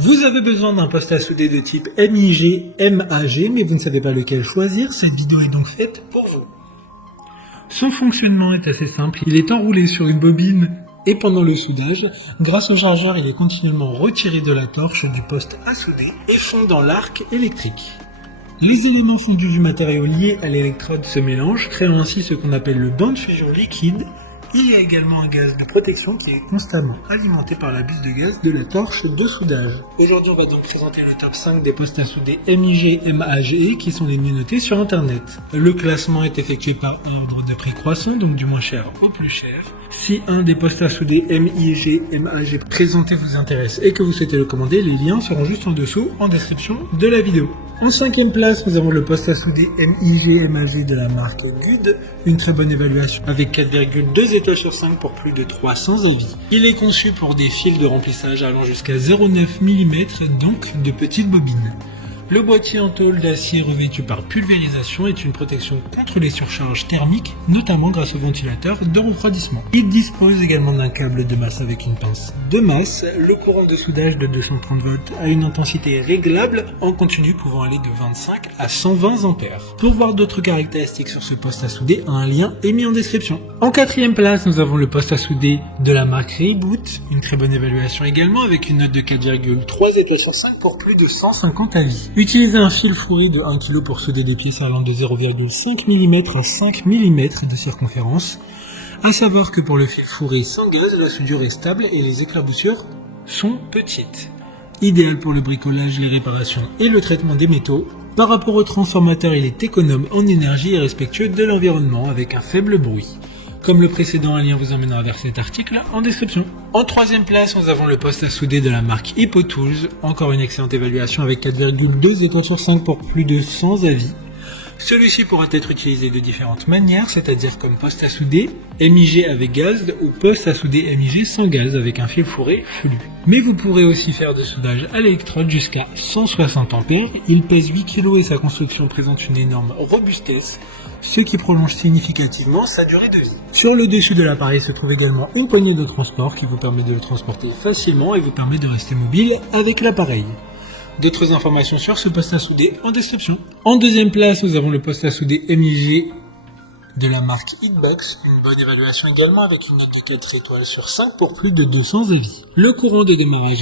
Vous avez besoin d'un poste à souder de type MIG, MAG, mais vous ne savez pas lequel choisir, cette vidéo est donc faite pour vous. Son fonctionnement est assez simple, il est enroulé sur une bobine et pendant le soudage, grâce au chargeur, il est continuellement retiré de la torche du poste à souder et fond dans l'arc électrique. Les éléments fondus du matériau lié à l'électrode se mélangent, créant ainsi ce qu'on appelle le banc de fusion liquide. Il y a également un gaz de protection qui est constamment alimenté par la buse de gaz de la torche de soudage. Aujourd'hui, on va donc présenter le top 5 des postes à souder MIG, MAGE qui sont les mieux notés sur internet. Le classement est effectué par ordre de prix croissant, donc du moins cher au plus cher. Si un des postes à souder MIG, MAG présenté vous intéresse et que vous souhaitez le commander, les liens seront juste en dessous en description de la vidéo. En 5e place, nous avons le poste à souder MIG, MAG de la marque GUD, une très bonne évaluation avec 4,2 étoiles sur 5 pour plus de 300 avis. Il est conçu pour des fils de remplissage allant jusqu'à 0,9 mm, donc de petites bobines. Le boîtier en tôle d'acier revêtu par pulvérisation est une protection contre les surcharges thermiques, notamment grâce au ventilateur de refroidissement. Il dispose également d'un câble de masse avec une pince de masse. Le courant de soudage de 230 volts a une intensité réglable en continu pouvant aller de 25 à 120 ampères. Pour voir d'autres caractéristiques sur ce poste à souder, un lien est mis en description. En 4e place, nous avons le poste à souder de la marque Reboot, une très bonne évaluation également avec une note de 4,3 étoiles sur 5 pour plus de 150 avis. Utilisez un fil fourré de 1 kg pour souder des pièces allant de 0,5 mm à 5 mm de circonférence. À savoir que pour le fil fourré sans gaz, la soudure est stable et les éclaboussures sont petites. Idéal pour le bricolage, les réparations et le traitement des métaux. Par rapport au transformateur, il est économe en énergie et respectueux de l'environnement avec un faible bruit. Comme le précédent, un lien vous emmènera vers cet article en description. En 3e place, nous avons le poste à souder de la marque HippoTools. Encore une excellente évaluation avec 4,2 étoiles sur 5 pour plus de 100 avis. Celui-ci pourra être utilisé de différentes manières, c'est-à-dire comme poste à souder MIG avec gaz ou poste à souder MIG sans gaz avec un fil fourré flux. Mais vous pourrez aussi faire de soudage à l'électrode jusqu'à 160 ampères. Il pèse 8 kg et sa construction présente une énorme robustesse, ce qui prolonge significativement sa durée de vie. Sur le dessus de l'appareil se trouve également une poignée de transport qui vous permet de le transporter facilement et vous permet de rester mobile avec l'appareil. D'autres informations sur ce poste à souder en description. En 2e place, nous avons le poste à souder MIG de la marque Hitbox, une bonne évaluation également avec une note de 4 étoiles sur 5 pour plus de 200 avis. Le courant de démarrage